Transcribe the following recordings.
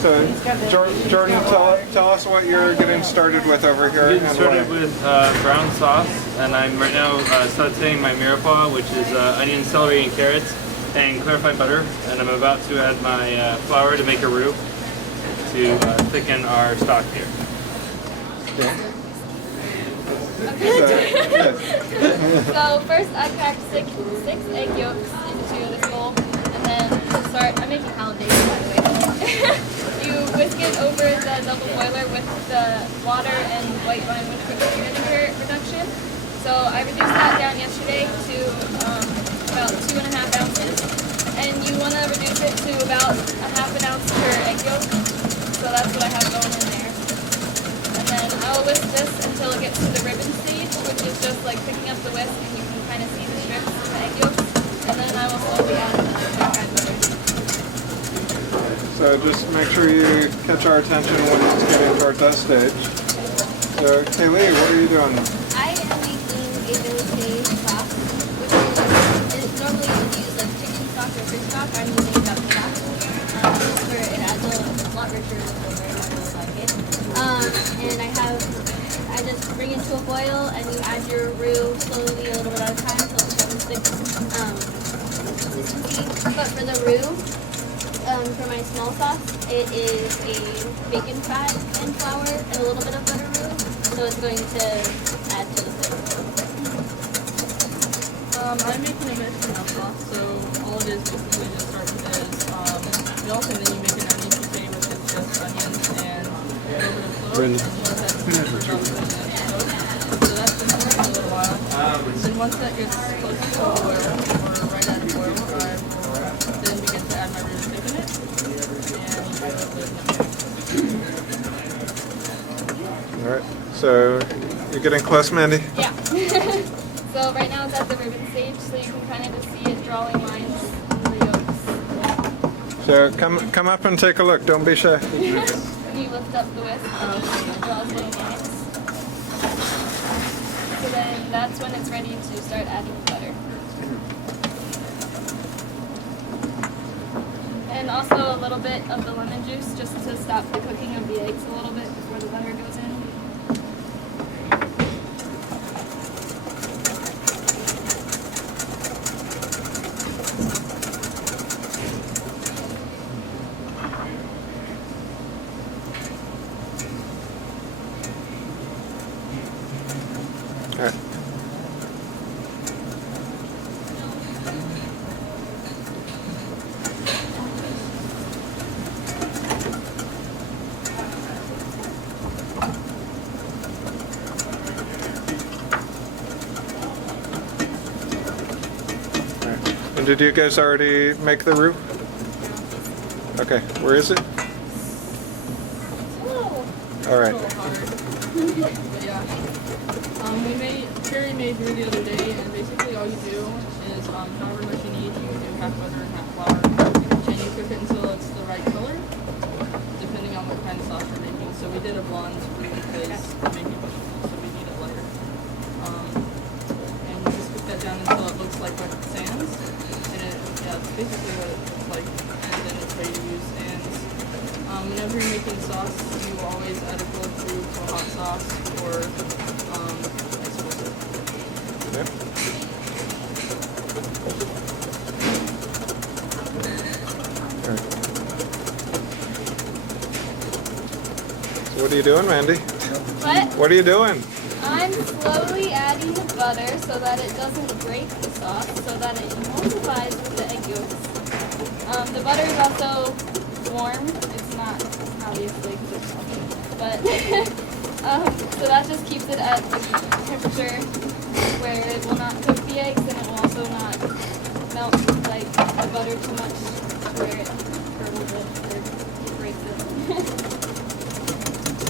So, Jordan, tell us what you're getting started with over here. Getting started with brown sauce, and I'm right now sauteing my mirepoix, which is onion, celery, and carrots, and clarified butter. And I'm about to add my flour to make a roux to thicken our stock here. Yeah. So first I cracked six egg yolks into this bowl, and then to start, I'm making hollandaise by the way. You whisk it over the double boiler with the water and white wine with vinegar reduction. So I reduced that down yesterday to about 2.5 ounces, and you want to reduce it to about 1/2 ounce per egg yolk. So that's what I have going in there. And then I'll whisk this until it gets to the ribbon stage, which is just like picking up the whisk and you can kind of see the strips of the egg yolks. And then I will slowly add the clarified butter. So just make sure you catch our attention when it's getting towards that stage. So Kaylee, what are you doing? I am making a vinaigre sauce, which is normally you would use like chicken stock or fish stock. I'm using duck stock. Where it adds a lot richer flavor. I really like it. And I just bring it to a boil, and you add your roux slowly a little bit at a time until it becomes thick consistency. But for the roux, for my small sauce, it is a bacon fat and flour and a little bit of butter roux, so it's going to add to the flavor. I'm making a Mexican sauce, so all it is basically just starts as milk, and then you make an onion souffle, which is just onions and a little bit of flour. And so that's been cooking for a little while. Then once that gets close to a boil, or right at a boil, I will then begin to add my roux and thicken it. Alright, so you're getting close, Mandy? Yeah. So right now it's at the ribbon stage, so you can kind of just see it drawing lines in the yolks. So come up and take a look, don't be shy. You lift up the whisk and it draws little lines. So then that's when it's ready to start adding the butter. And also a little bit of the lemon juice just to stop the cooking of the eggs a little bit before the butter goes in. All right. And did you guys already make the roux? Okay, where is it? All right. But yeah. Carrie made roux the other day, and basically all you do is however much you need, you do half butter and half flour, and you cook it until it's the right color, depending on what kind of sauce you're making. So we did a blonde roux because we're making vegetables, so we need it lighter. And you just cook that down until it looks like what sands, and that's basically what it looks like, and then it's ready to use. And whenever you're making sauce, you always add a cold roux to a hot sauce or Yep. So what are you doing, Mandy? What? What are you doing? I'm slowly adding the butter so that it doesn't break the sauce, so that it emulsifies with the egg yolks. The butter is also warm. It's not, obviously, because it's salty. But, so that just keeps it at the temperature where it will not cook the eggs, and it will also not melt like the butter too much where it curdles it or breaks it.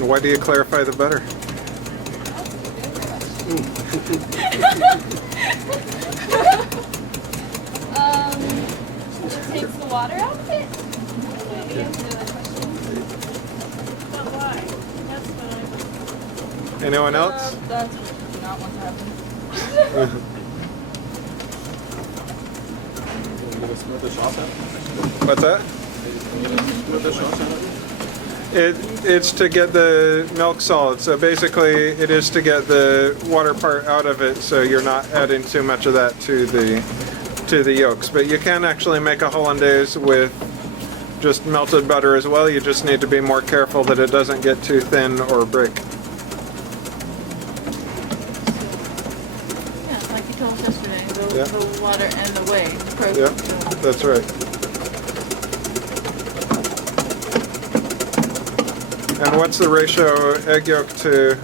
And why do you clarify the butter? It takes the water out of it. Maybe the answer to that question. But why? That's fine. Anyone else? That's not what happened. What's that? With the sauce on it? It's to get the milk solid. So basically, it is to get the water part out of it, so you're not adding too much of that to the yolks. But you can actually make a hollandaise with just melted butter as well. You just need to be more careful that it doesn't get too thin or break. Yeah, like you told us yesterday, Yeah. the water and the whey. Yep, that's right. And what's the ratio egg yolk to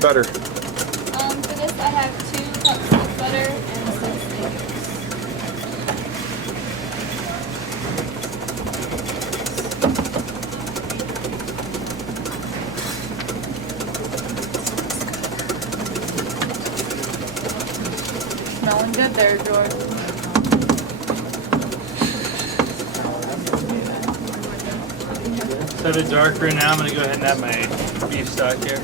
butter? For this, I have 2 cups of butter and 6 egg Smelling good there, George. So a bit darker now. I'm gonna go ahead and add my beef stock here.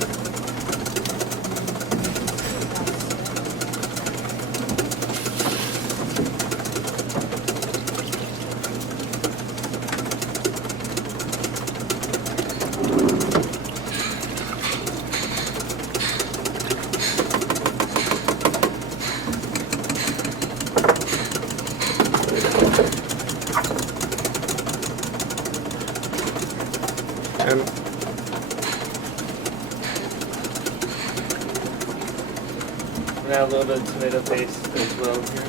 And I'm gonna add a little bit of tomato paste as well here.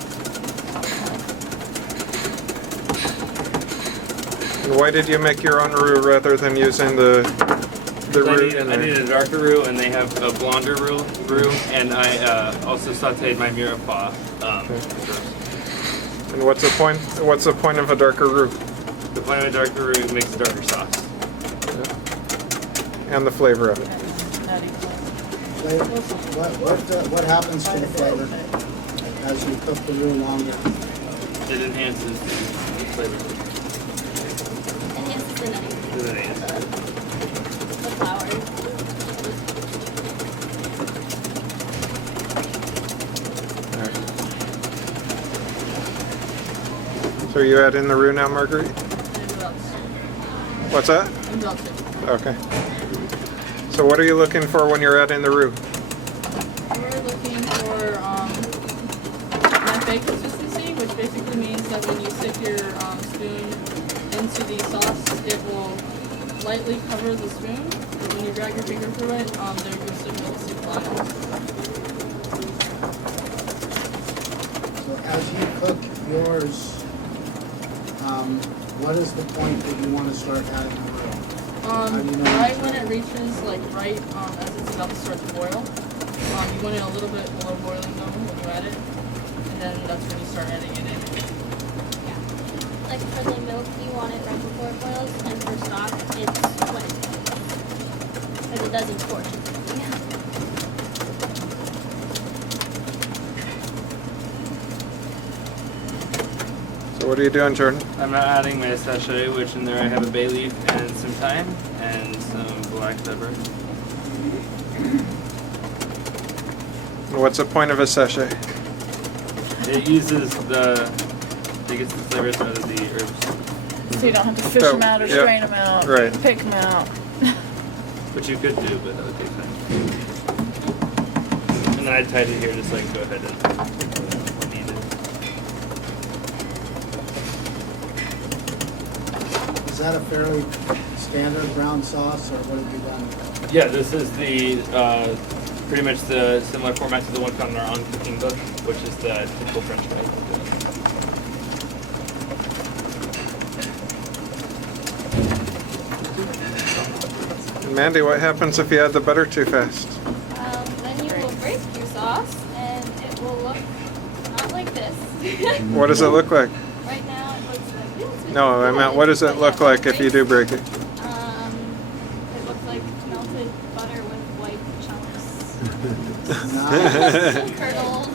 and why did you make your own roux rather than using the roux in I there? need a darker roux, and they have a blonder roux, and I also sauteed my mirepoix first. And what's the point? What's the point of a darker roux? The point of a darker roux makes a darker sauce. And the flavor of it. What happens to the flavor as you cook the roux longer? It enhances the flavor. Enhances the nutty, It enhances. the flour. So you add in the roux now, Marguerite? What's that? Okay. So what are you looking for when you're adding the roux? We're looking for that baked consistency, which basically means that when you stick your spoon into the sauce, it will lightly cover the spoon. But when you drag your finger through it, there goes the milk stick lines. So as you cook yours, what is the point that you want to start adding the roux? How do you know Right when when it reaches right as it's about to start to boil, you want it a little bit below boiling though when you add it, and then that's when you start adding it in. Yeah. Like for the milk, you want it right before it boils, and for stock, it's when it boils. Because it doesn't scorch. So what are you doing, Jordan? I'm now adding my sachet, which in there I have a bay leaf and some thyme and some black pepper. And what's the point of a sachet? It uses it gets the flavors out of the herbs, So you don't have to fish Oh, them out or yeah. strain them out, Right. pick them out. which you could do, but that would take time. And then I tied it here, just like go ahead and when needed. Is that a fairly standard brown sauce, or what have you done? Yeah, this is the pretty much the similar format to the one found in our On Cooking book, which is the typical French fry. Mandy, what happens if you add the butter too fast? Then you will break your sauce, and it will look not like this. What does it look like? Right now, it looks like this. No, I meant what does it look like if you do break it? It looks like melted butter with white chunks. Nice. Curdled.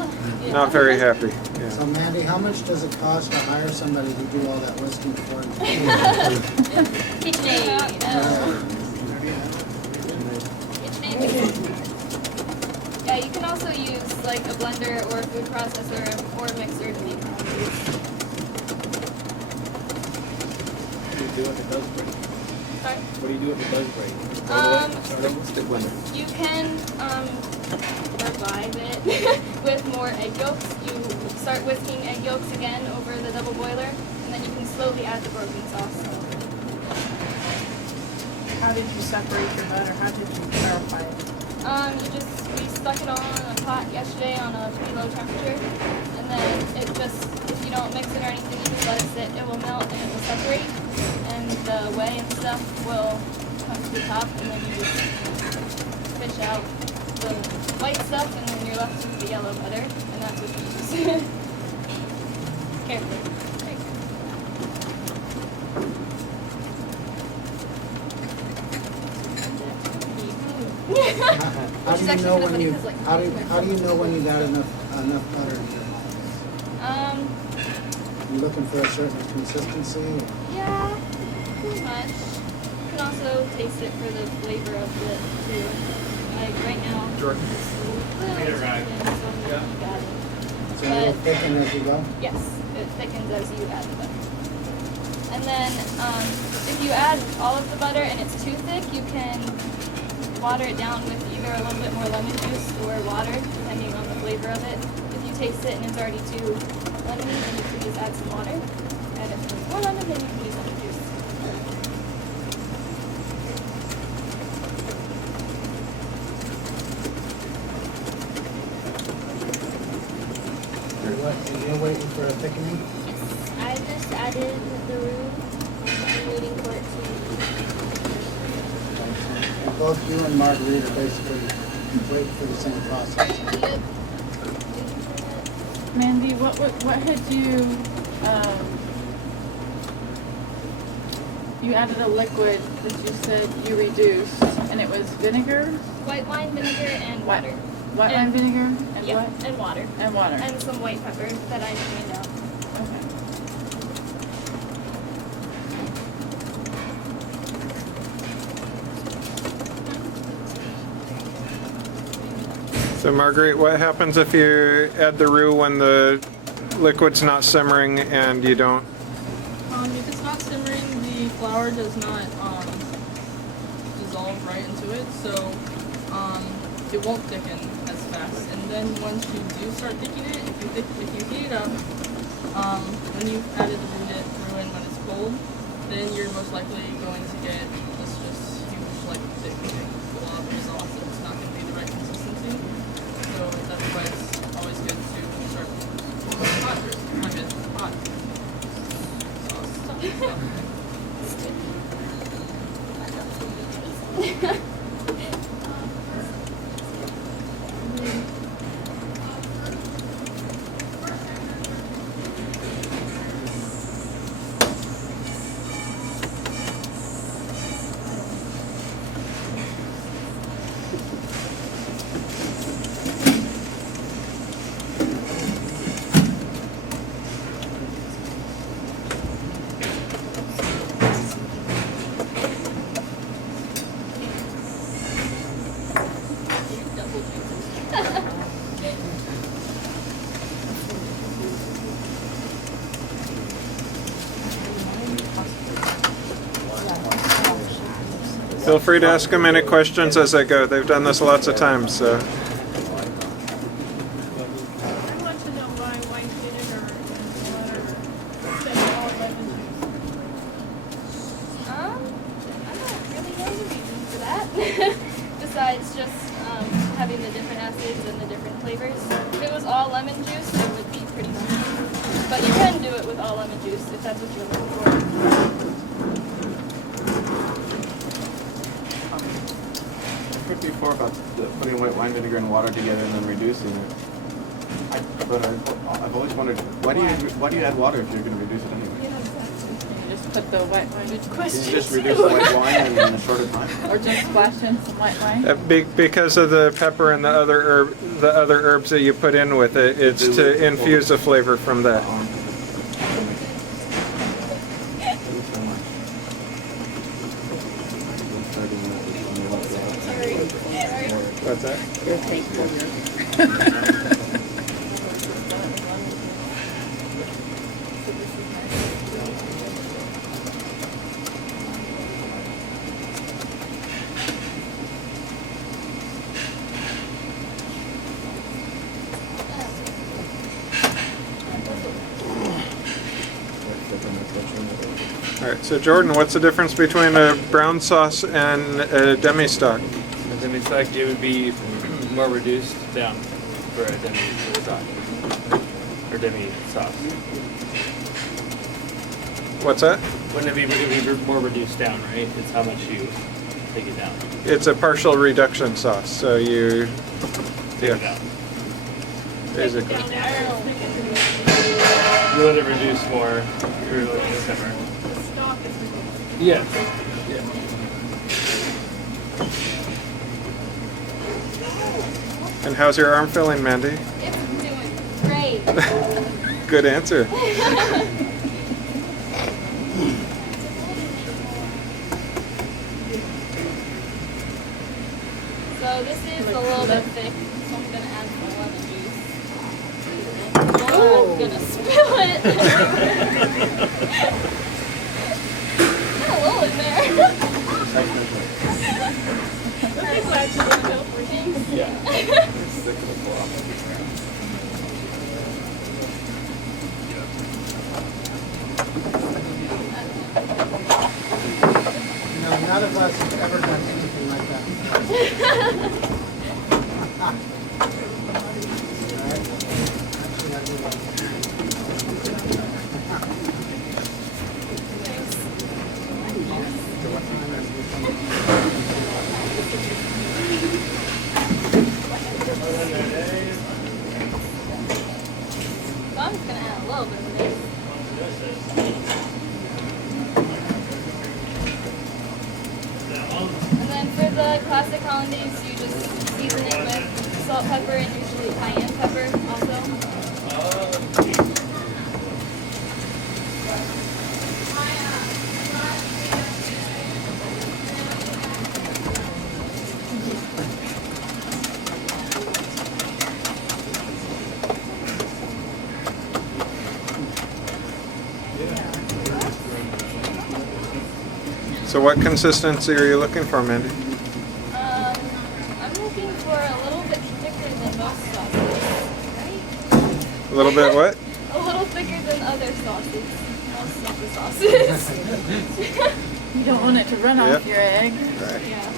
Yeah. Not very happy. So Mandy, how much does it cost to hire somebody to do all that whisking for you? KitchenAid. KitchenAid. Yeah, you can also use like a blender or a food processor or a mixer to make molds. Sorry. What do you do if it does break? Stick blender. You can revive it with more egg yolks. You start whisking egg yolks again over the double boiler, and then you can slowly add the broken sauce. How did you separate your butter? How did you clarify it? We stuck it on a pot yesterday on a pretty low temperature, and then it just, if you don't mix it or anything, you just let it sit, it will melt and it will separate, and the whey and stuff will come to the top, and then you just fish out the white stuff, and then you're left with the yellow butter, and that's what you use. Carefully. Great. How do you know when you how do you know when you got enough butter in your You looking for a certain consistency? Yeah, pretty much. You can also taste it for the flavor of it too. Like right now, Jordan. it's a little chicken, so you got it. So it'll thicken as you go? Yes, it thickens as you add the butter. And then if you add all of the butter and it's too thick, you can water it down with either a little bit more lemon juice or water, depending on the flavor of it. If you taste it and it's already too lemony, then you can just add some water. And if it's more lemon, then you can use lemon juice. You're waiting for a thickening? I just added the roux. I'm waiting for it And both you and Marguerite are basically waiting for the same process. to. Mandy, what had you, you added a liquid that you said you reduced, and it was vinegar? White wine vineger and water. White wine vinegar and Yeah, what? and water. And water. And some white pepper that I drained out. Okay. So Marguerite, what happens if you add the roux when the liquid's not simmering and you don't? If it's not simmering, the flour does not dissolve right into it, so it won't thicken as fast. And then once you do start thickening it, if you heat it up, when you've added the roux in when it's cold, then you're most likely going to get this just huge, like thick blob of sauce, and it's not going to be the right consistency. So that's why it's always good to start hot sauce. Feel free to ask them any questions as they go. They've done this lots of times, so. I want to know why white vinegar and water instead of all lemon I don't really know the reason for that. Besides just having the different acids and the different flavors. If it was all lemon juice, it would be pretty much. But you can do it with all lemon juice if that's what you're looking for. 54 about putting white wine vinegar and water together and then reducing it. But I've always wondered, why do you add water if you're going to reduce it anyway? You just put the white wine. Good Can question. you just reduce white wine in a shorter time? Or just splash in some white wine. Because of the pepper and the other herbs that you put in with it, it's to infuse the flavor from that. What's that? right, so Jordan, what's the difference between a brown sauce and a demi-stock? The demi-stock, it would be more reduced down for a demi-stock. Or demi-sauce. What's that? Wouldn't it be more reduced down, right? It's how much you take it down. It's a partial reduction sauce, so you, Take it down. basically. You let it reduce more through like the simmer. The stock is reduced. Yeah. Yeah. And how's your arm feeling, Mandy? It's doing great. Good answer. So this is a little bit thick, so I'm gonna add some lemon juice. Oh, I'm gonna spill it. Got a little in there. People actually want to go for things. Yeah. You know, none of us have ever done anything like that. Actually, I do like So I'm just gonna add a little bit of this. And then for the classic hollandaise, you just season it with salt, pepper, and usually cayenne pepper also. So what consistency are you looking for, Mandy? I'm looking for a little bit thicker than most sauces, right? A little bit what? A little thicker than other sauces. Most of the sauces. You don't want it to run Yep. off your egg. Yeah.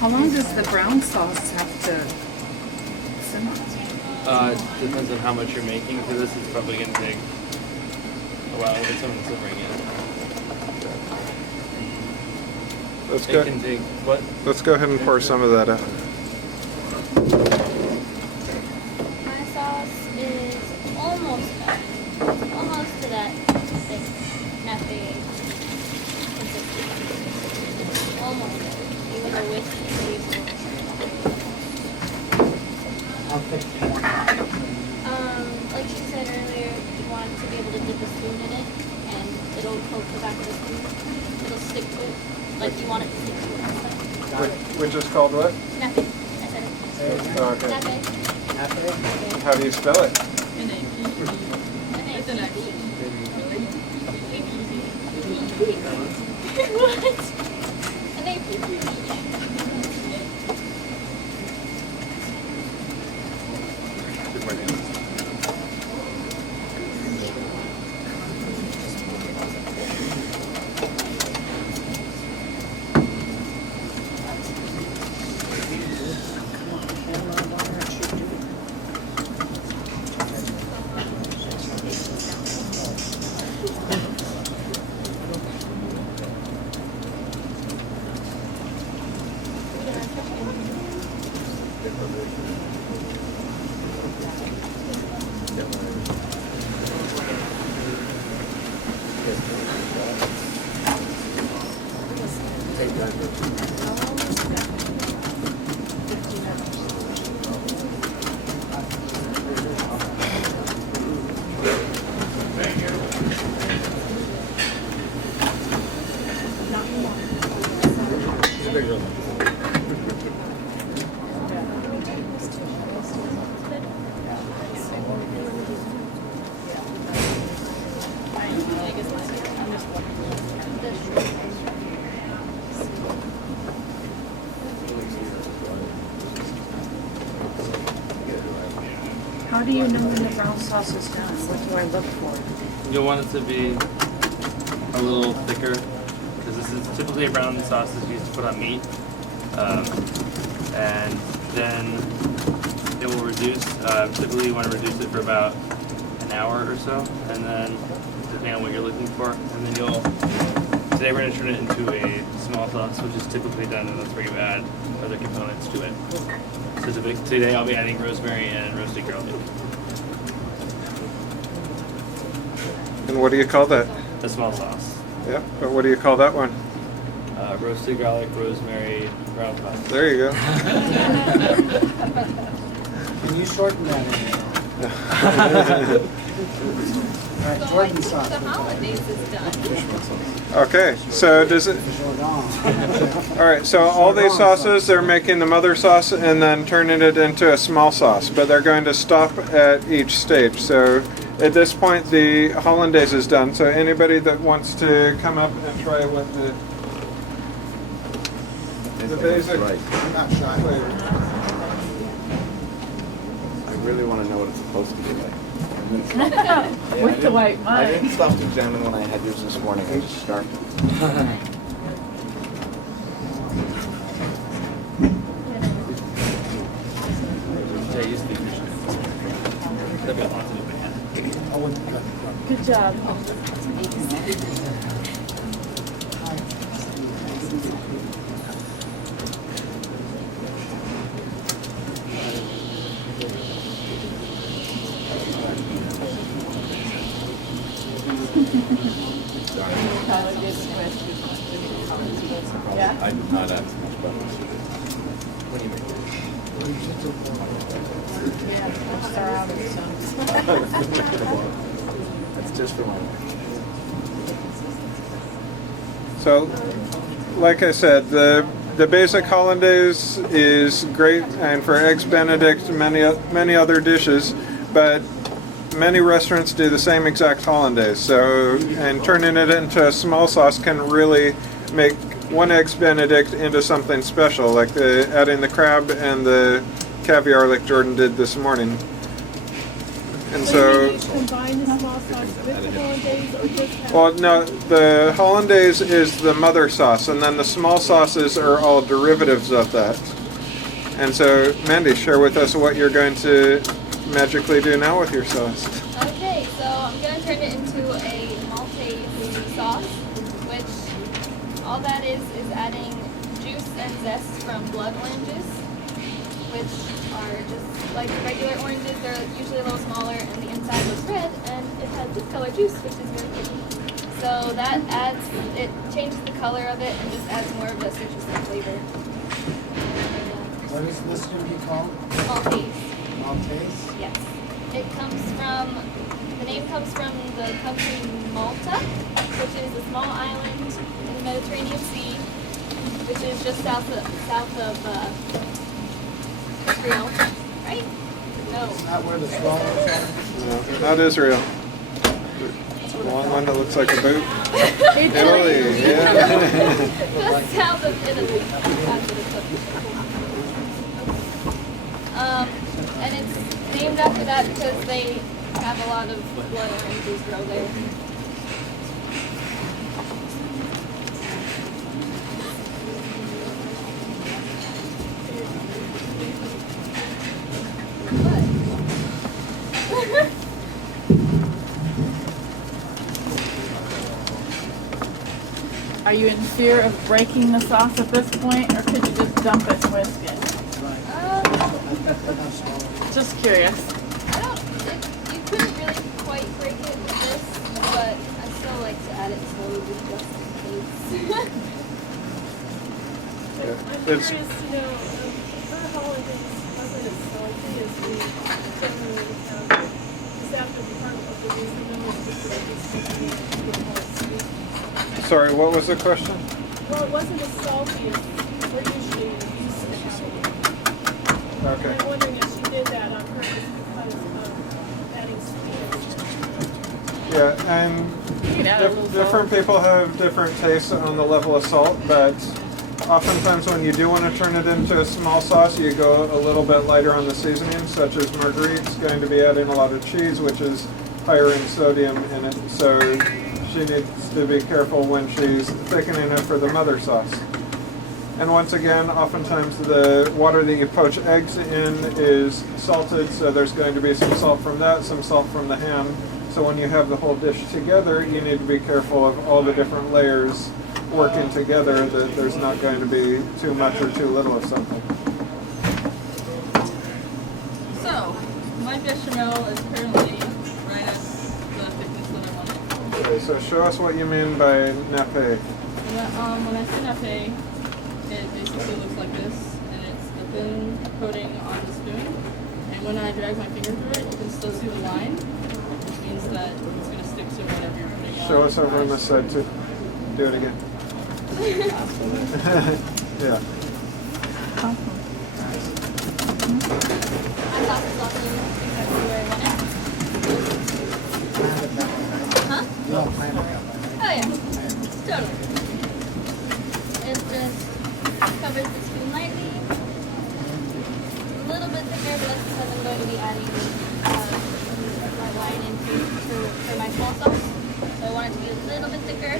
How long does the brown sauce have to simmer? Depends on how much you're making. So this is probably gonna take a while. It's someone simmering it. Let's It go. can take what? Let's go ahead and pour some of that out. My sauce is almost done. Almost to that thick, nappy consistency. Almost done. Even though with I'll pick more. like she said earlier, you want to be able to dip a spoon in it, and it'll coat the back of the spoon. It'll stick to it, like you want it to stick to it. Got it. Which is called what? Nappy. I said it. Oh, okay. Nappy. Nappy? How do you spell it? It's an action. What? An AP. How do you know when the brown sauce is done? What do I look for? You'll want it to be a little thicker because this is typically a brown sauce that's used to put on meat. And then it will reduce. Typically, you want to reduce it for about an hour or so, and then depending on what you're looking for, and then you'll. Today we're going to turn it into a small sauce, which is typically done, and that's where you add other components to it. So today I'll be adding rosemary and roasted garlic. And what do you call that? A small sauce. Yeah, but what do you call that one? Roasted garlic, rosemary, ground sauce. There you go. Can you shorten that? All right, So I Jordan think sauce. the hollandaise is done. Okay, so does it? All right, so all these sauces, they're making the mother sauce and then turning it into a small sauce, but they're going to stop at each stage. So at this point, the hollandaise is done. So anybody that wants to come up and try what the basic Right. I'm not shy. flavor. I really want to know what it's supposed to be like. With the white I wine. didn't stop to examine when I had yours this morning. I just started. Yeah, use the efficient. That'd be a lot to do. Good job. Yeah. I did not add too much butter. That's just for my wife. So, like I said, the basic hollandaise is great, and for eggs Benedict, many other dishes, but many restaurants do the same exact hollandaise. So, and turning it into a small sauce can really make one eggs Benedict into something special, like adding the crab and the caviar, like Jordan did this morning. And So you so. combine the small sauce with the hollandaise or just have? Well, no, the hollandaise is the mother sauce, and then the small sauces are all derivatives of that. And so, Mandy, share with us what you're going to magically do now with your sauce. Okay, so I'm going to turn it into a Maltese sauce, which all that is adding juice and zest from blood oranges, which are just like regular oranges. They're usually a little smaller, and the inside looks red, and it has this color juice, which is really pretty. So that it changes the color of it and just adds more of a citrusy flavor. What is this going to be called? Maltese. Maltese? Yes. The name comes from the country Malta, which is a small island in the Mediterranean Sea, which is just south of Israel, right? No. Is that where the swallows are? No, not Israel. The long one that looks like a boot. Italy, yeah. Just south of Italy. And it's named after that because they have a lot of blood oranges grow there. Are you in fear of breaking the sauce at this point, or could you just dump it and whisk it? Just curious. You couldn't really quite break it with this, but I still like to add it slowly just in case. I'm It's- curious to know, her hollandaise wasn't as salty as we generally have. Is that the part of the reason though, is just that it's sweet? Sorry, what was the question? Well, it wasn't as salty as we're usually used to having. Okay. And I'm wondering if she did that on purpose because of adding sweetness. Yeah, and You can add a little different people have different tastes on the level of salt, but oftentimes when you do want to turn it into a small sauce, you go a little bit lighter on the seasoning, such as Marguerite's going to be adding a lot of cheese, which is higher in sodium in it, so she needs to be careful when she's thickening it for the mother sauce. And once again, oftentimes the water that you poach eggs in is salted, so there's going to be some salt from that, some salt from the ham. So when you have the whole dish together, you need to be careful of all the different layers working together, that there's not going to be too much or too little of something. So, my bechamel is currently right at the thickness that I want it. Okay, so show us what you mean by nappe. When I say nappe, it basically looks like this, and it's a thin coating on the spoon. And when I drag my finger through it, you can still see the line, which means that it's going to stick to whatever you're putting on. Show us over on this side too. Do it again. Yeah. My sauce is also exactly where I want it. Huh? You don't plan it. Oh yeah, totally. It just covers the spoon lightly. A little bit thicker, but that's because I'm going to be adding my wine into for my small sauce. So I want it to be a little bit thicker.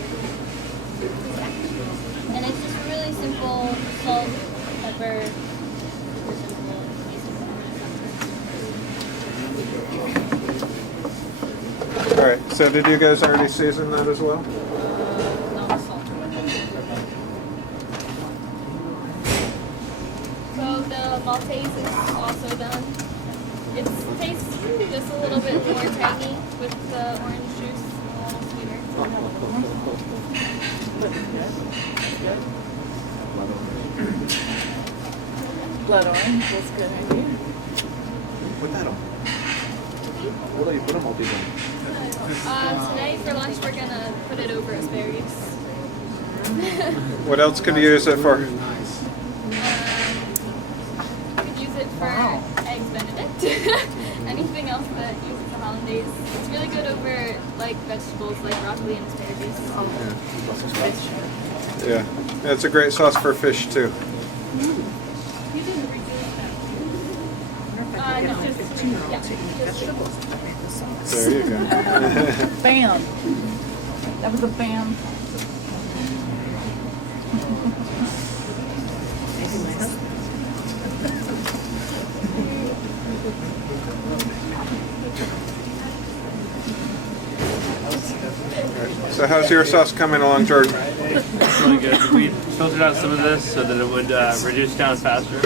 Yeah. And it's just really simple salt, pepper, super simple, basic. All right. So did you guys already season that as well? No salt. So the Maltese is also done. It tastes just a little bit more tangy with the orange juice, a little sweeter. Blood orange was good idea. Put that on. What do you put a multi on? Today for lunch we're gonna put it over asparagus. What else could you use it for? Very nice. Could use it for eggs Benedict. Anything else that uses the hollandaise. It's really good over like vegetables like broccoli and asparagus. Yeah. It's a great sauce for fish too. No, just yeah, just There you go. Bam. That was a bam. So how's your sauce coming along, Jordan? It's really good. We filtered out some of this so that it would reduce down faster.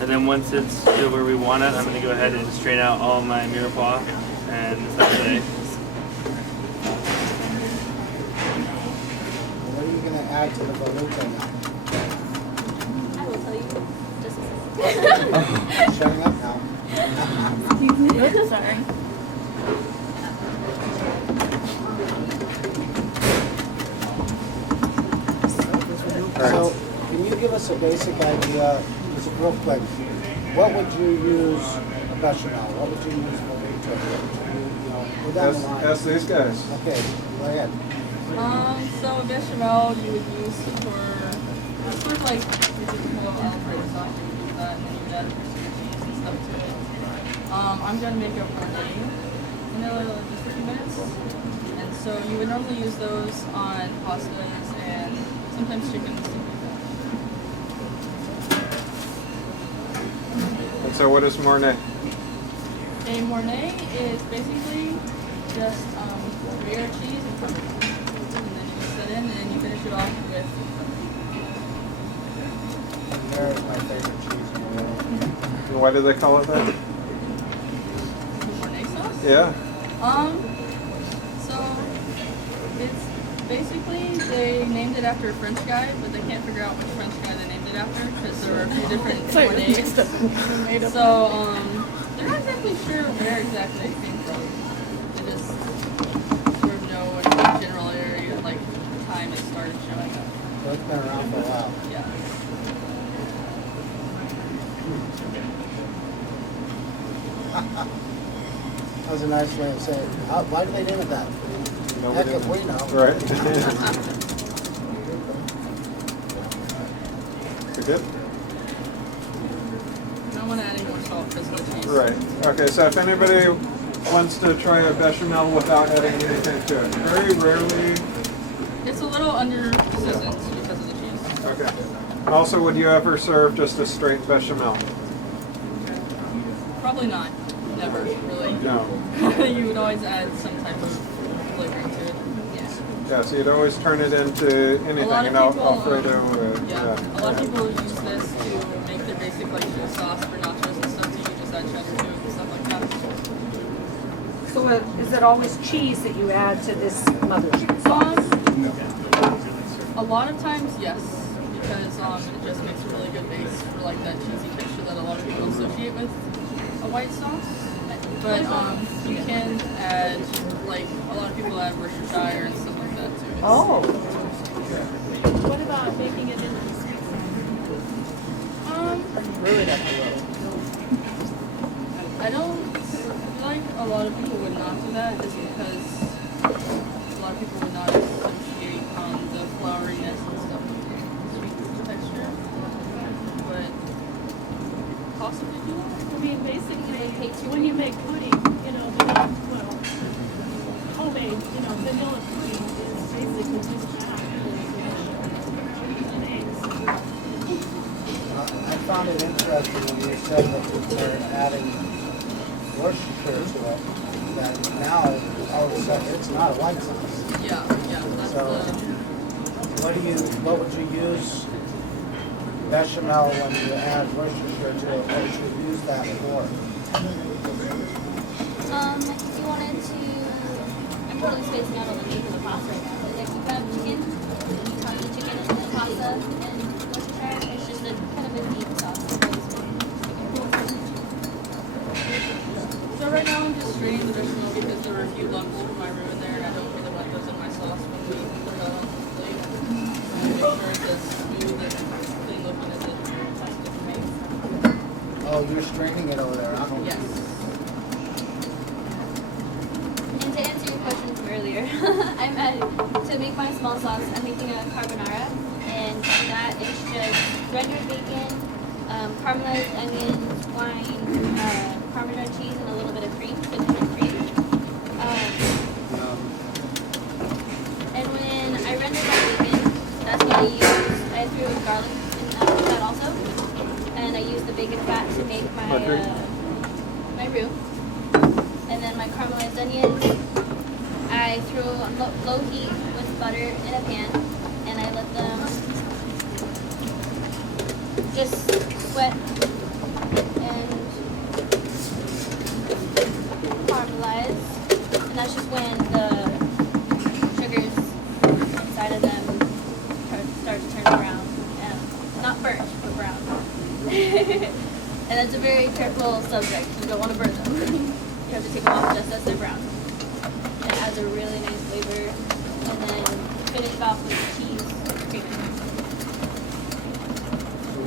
And then once it's to where we want it, I'm going to go ahead and strain out all my mirepoix and sauté. What are you going to add to the velouté now? I will tell you just a second. Shutting up now. Sorry. So, can you give us a basic idea, just real quick, what would you use a bechamel? What would you use velouté? Go down the line. Ask these guys. Okay, go ahead. So a bechamel you would use for sort of like your typical Alfredo sauce. You would use that, and then you would add some cheese and stuff to it. I'm gonna make a Mornay in just a few minutes, and so you would normally use those on pastas and sometimes chicken and stuff like that. And so what is Mornay? A Mornay is basically just Gruyere cheese and pepper. And then you mix that in, and then you finish it off with There is my favorite cheese in the world. And why do they call it that? Mornay sauce. Yeah. So it's basically they named it after a French guy, but they can't figure out which French guy they named it after because there were a few different Mornays. So they're not exactly sure where exactly it came from. They just sort of know in the general area, like the time it started showing up. So it's been around for a while. Yeah. That was a nice way of saying it. Why do they name it that? Heck if we know. Right. You're good? No, don't want to add any more salt because of the cheese. Right. Okay, so if anybody wants to try a bechamel without adding anything to it, very rarely. It's a little under seasoned because of the cheese. Okay. Also, would you ever serve just a straight bechamel? Probably not. Never, really. No. You would always add some type of flavoring to it. Yeah, so you'd always turn it into anything, A lot of an people, Alfredo or, a lot of people use this to make their basic like cheese sauce for nachos and stuff. So you just add cheddar to it and stuff like that. So is it always cheese that you add to this mother's sauce? A lot of times, yes, because it just makes a really good base for like that cheesy texture that a lot of people associate with a white sauce. But you can add, like, a lot of people add Worcestershire and stuff like that too. Oh. What about making it into sweet I don't feel like a lot of people would not do that just because a lot of people would not associate the floweriness and stuff with sweet texture. But possibly do that. I mean, basically, when you make pudding, you know, vanilla, well, homemade, you know, vanilla pudding is basically just that. And eggs. I found it interesting when you said that they're adding Worcestershire to it, that now all of a sudden it's not a white sauce. Yeah, that's So, what would you use bechamel when you add Worcestershire to it? What would you use that for? If you wanted to, I'm totally spacing out on the name of the pasta right now, but if you have chicken, you turn the chicken into the pasta and Worcestershire, it's just a kind of a deep sauce. So right now I'm just straining the bechamel because there were a few lumps from my roux in there and I don't really want those in my sauce when we put it out on the plate. And make sure it's as smooth and clean looking as it possibly can be. Oh, you're straining it over there, huh? Yes. And to answer your question from earlier, to make my small sauce, I'm making a carbonara, and that is just rendered bacon, caramelized onions, wine, Parmesan cheese, and a little bit of cream, good cream. And when I rendered that bacon, that's what I used. I threw garlic in that also, and I used the bacon fat to make my my roux. And then my caramelized onions, I threw on low heat with butter in a pan, and I let them just sweat and caramelize. And that's just when the sugars inside of them start to turn brown. Not burnt, but brown. And it's a very careful subject. You don't want to burn them. You have to take them off just as they're brown. It adds a really nice flavor. And then finish it off with cheese cream.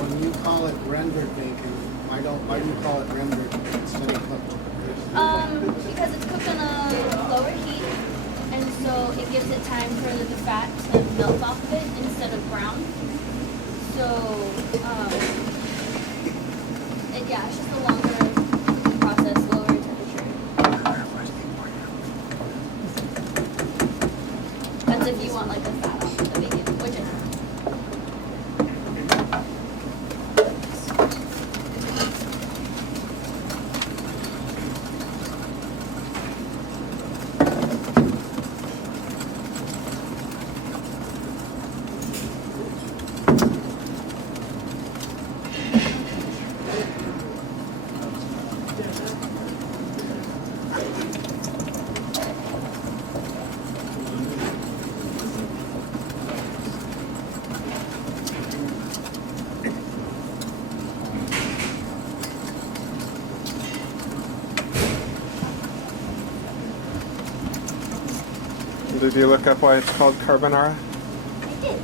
When you call it rendered bacon, why do you call it rendered instead of cooked? Because it's cooked on a lower heat, and so it gives it time for the fat to melt off of it instead of brown. So, it's just a longer process, lower temperature. That's if you want like the fat off of the bacon, which is. Did you look up why it's called carbonara? I did.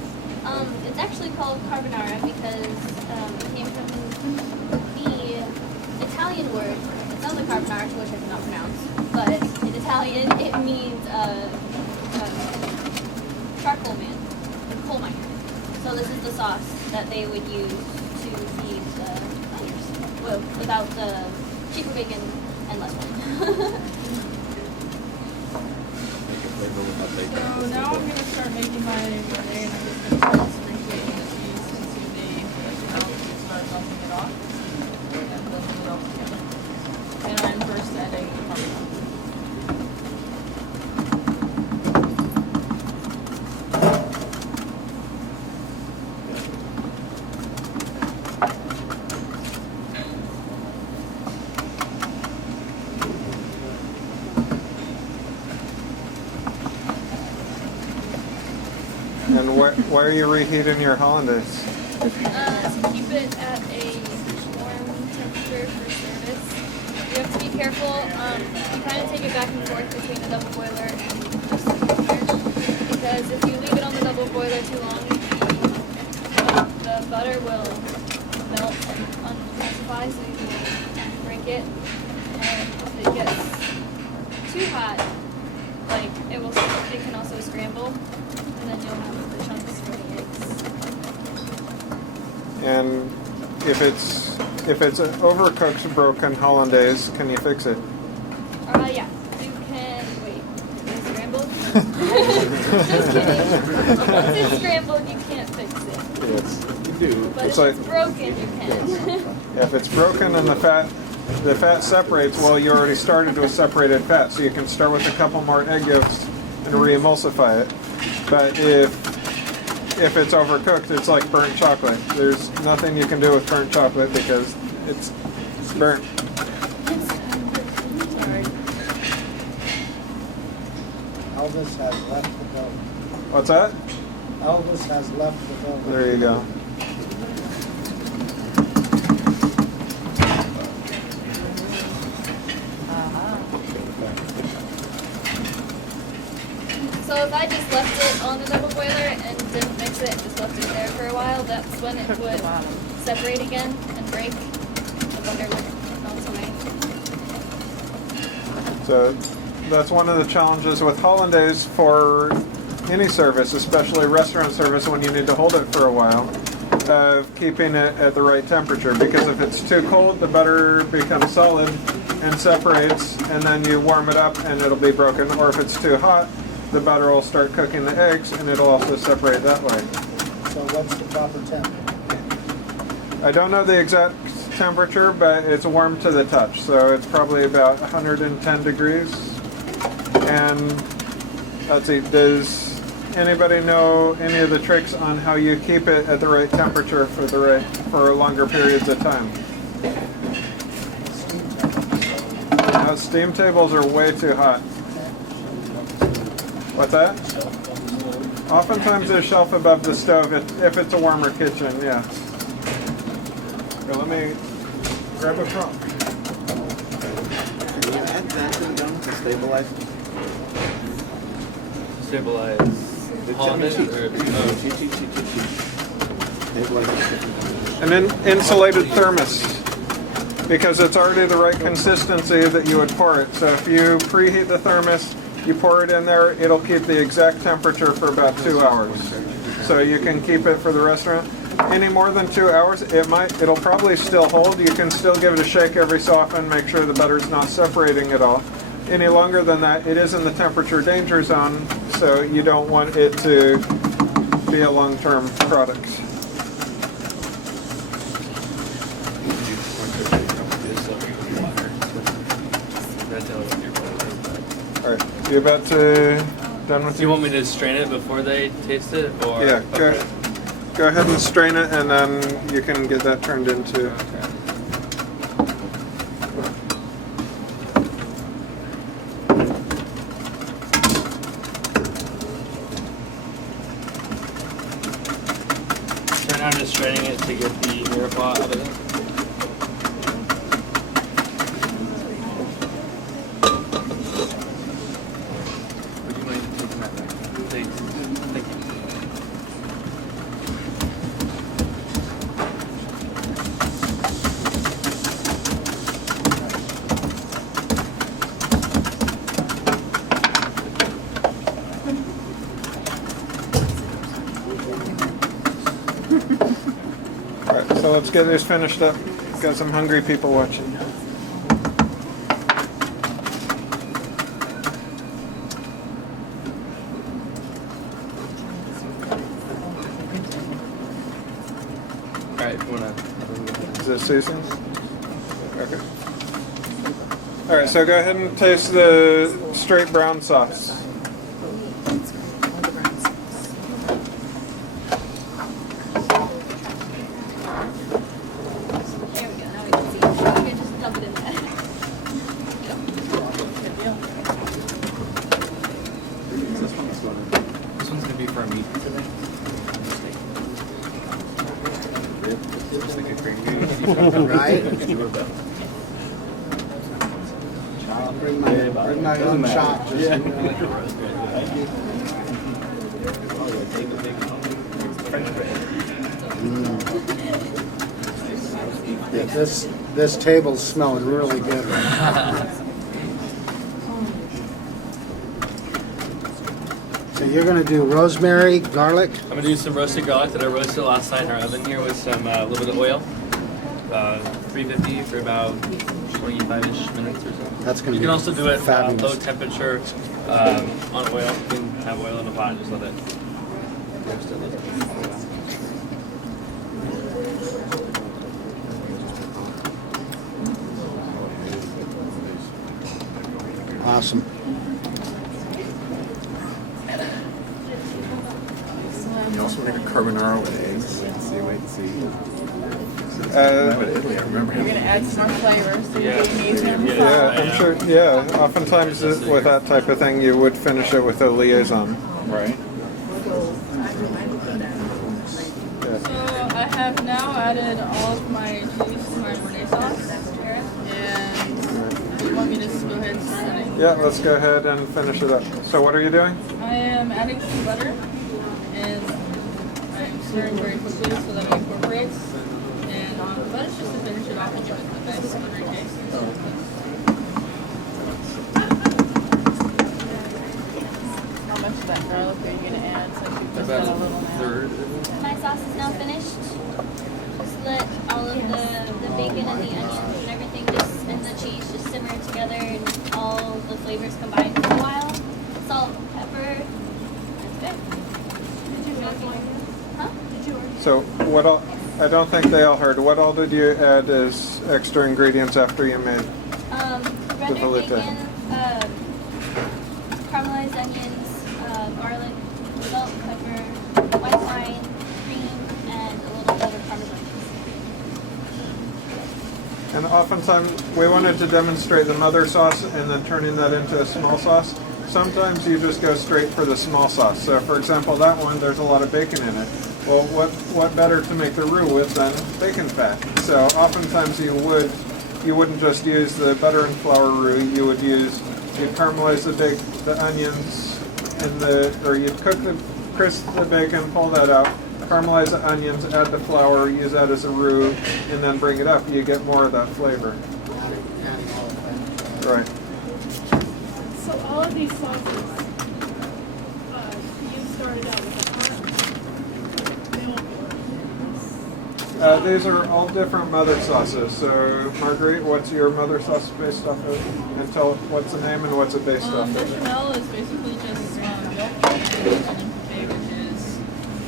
It's actually called carbonara because it came from the Italian word. It sounds like carbonara, which I cannot pronounce, but in Italian it means charcoal man, coal miner. So this is the sauce that they would use to feed the miners, without the cheaper bacon and less one. So now I'm gonna start making my marinade, and I'm just gonna start sprinkling the cheese into the milk and start melting it off and blending it all together. And I'm first adding the parmesan. And why are you reheating your hollandaise? To keep it at a warm temperature for service. You have to be careful. You kind of take it back and forth between the double boiler and just the cooker. Because if you leave it on the double boiler too long, the butter will melt and uncrucify, so you will break it. And if it gets too hot, like it can also scramble, and then you'll have the chunks for the eggs. And if it's an overcooked broken hollandaise, can you fix it? Yeah. You can wait. Is it scrambled? Just kidding. Once it's scrambled, you can't fix it. Yes. You do. But It's if like- it's broken, you can. If it's broken and the fat separates, well, you already started with separated fat, so you can start with a couple more egg yolks and re-emulsify it. But if it's overcooked, it's like burnt chocolate. There's nothing you can do with burnt chocolate because it's burnt. Sorry. Elvis has left the building. What's that? Elvis has left the building. There you go. So if I just left it on the double boiler and didn't mix it and just left it there for a while, that's when it would separate again and break. The butter would melt away. So that's one of the challenges with hollandaise for any service, especially restaurant service when you need to hold it for a while, of keeping it at the right temperature. Because if it's too cold, the butter becomes solid and separates, and then you warm it up and it'll be broken. Or if it's too hot, the butter will start cooking the eggs and it'll also separate that way. So what's the proper temp? I don't know the exact temperature, but it's warm to the touch, so it's probably about 110 degrees. And let's see, does anybody know any of the tricks on how you keep it at the right temperature for longer periods of time? Now, steam tables are way too hot. What's that? Oftentimes there's a shelf above the stove if it's a warmer kitchen, yeah. Here, let me grab a prop. Can you add that to the gum to stabilize? Stabilize. The Hollandaise cheese. or Stabilize. An insulated thermos, because it's already the right consistency that you would pour it. So if you preheat the thermos, you pour it in there, it'll keep the exact temperature for about 2 hours. So you can keep it for the restaurant. Any more than 2 hours, it'll probably still hold. You can still give it a shake every so often, make sure the butter's not separating at all. Any longer than that, it is in the temperature danger zone, so you don't want it to be a long-term product. All right, you about to done with Do you want me to strain it before they taste it, or Yeah, okay. go ahead and strain it, and then you can get that turned into. Okay. So now I'm just straining it to get the mirepoix out of it. Would you mind taking that back? Thanks. Thank you. All right, so let's get this finished up. Got some hungry people watching. All right, if you wanna. Is this Susan? Okay. All right, so go ahead and taste the straight brown sauce. There we go. Now we can see. You can just dump it in there. This one's gonna be for a meat today. Just like a gravy. Right? Bring my own shot. Just, you know. Yeah, this table's smelling really good right now. So you're gonna do rosemary, garlic? I'm gonna do some roasted garlic that I roasted last night in our oven here with some a little bit of oil. 350 for about 25-ish minutes or so. That's gonna You be can also do it fabulous. low temperature on oil. You can have oil in the pot and just let it roast a little bit. Awesome. You also make a carbonara with eggs. See. Italy, I remember. You're gonna add some more flavors to your Yeah. Vietnamese Yeah. Yeah, I'm sure. Yeah, oftentimes with that type of thing, you would finish it with a liaison. Right. So I have now added all of my cheese to my Béarnaise sauce. And you want me to just go ahead and start adding? Yeah, let's go ahead and finish it up. So what are you doing? I am adding some butter and I'm stirring very quickly so that it incorporates. And the butter's just to finish it off and give it a nice buttery taste. How much of that garlic are you going to add since you put that a little now? Third. My sauce is now finished. Just let all of the bacon and the onions and everything just and the cheese just simmer together and all the flavors combine for a while. Salt, pepper, that's good. Huh? So what all? I don't think they all heard. What all did you add as extra ingredients after you made? Rendered velouté. bacon, caramelized onions, garlic, salt, pepper, white wine, cream, and a little bit of Parmesan cheese. And oftentimes we wanted to demonstrate the mother sauce and then turning that into a small sauce. Sometimes you just go straight for the small sauce. So for example, that one, there's a lot of bacon in it. Well, what better to make the roux with than bacon fat? So oftentimes you wouldn't just use the butter and flour roux. You'd caramelize the onions or you'd crisp the bacon, pull that out, caramelize the onions, add the flour, use that as a roux, and then bring it up. You get more of that flavor. Right. So all of these sauces, you started out with a pot, milk, These are all different mother sauces. So, Marguerite, what's your mother sauce based off of? And tell what's the name and what's it based off of? Bechamel is basically just milk and onion puree, which is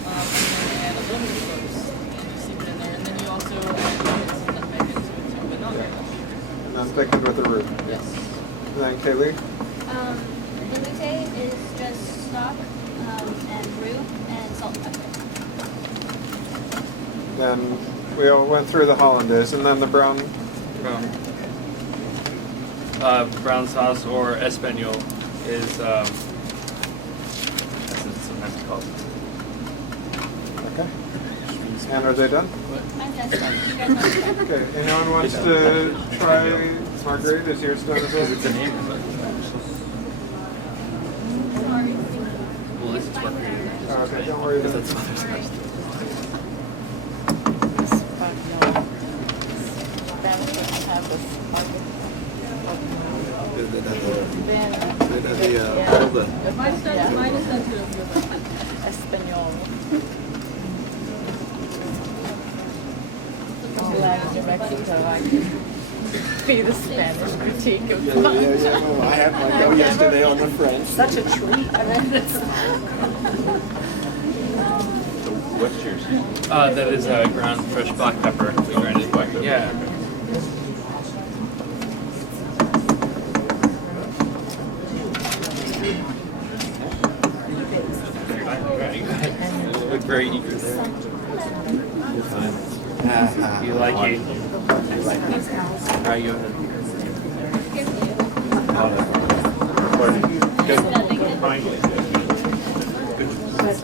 and a little bit of cloves, and you steep it in there. And then you also add some nutmeg into it too, but not very much. And then thickened with the roux. Yes. And then Kaylee? Velouté is just stock and roux and salt and pepper. Then we all went through the hollandaise, and then the brown. Brown sauce or espagnole is as it's sometimes called. Okay. And are they done? I'm done. You guys want to try? Okay. Anyone wants to try? Marguerite, is yours done as well? It's a name of it. Sorry. Well, it's margarita. Oh, okay, don't worry about That's it. mother's Alright. best. Mine is done too. Espanol. When I was in Mexico, I could be the Spanish critique of Yeah. Well, I had my go yesterday on the French. Such a treat. I mean, it's What's yours? That is ground fresh black pepper. Grounded black pepper. Yeah. You look very eager there. You like it? How are you?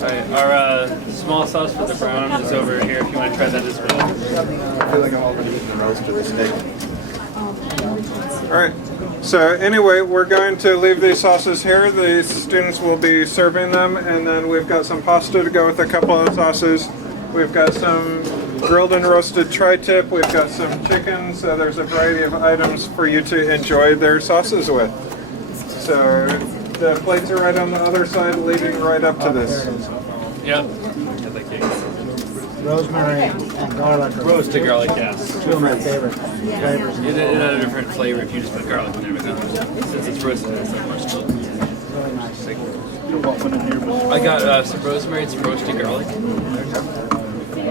Alright, our small sauce for the brown is over here if you want to try that as well. I feel like I'm already eating the roast of the steak. All right. So anyway, we're going to leave these sauces here. The students will be serving them, and then we've got some pasta to go with a couple of sauces. We've got some grilled and roasted tri-tip. We've got some chicken. So there's a variety of items for you to enjoy their sauces with. So the plates are right on the other side, leading right up to this. Yep. Rosemary and garlic. Roasted garlic, yes. Two of my favorite flavors. It had a different flavor if you just put garlic in everything. Since it's roasted, it's like more smoky. Really nice. I got some rosemary and some roasted garlic.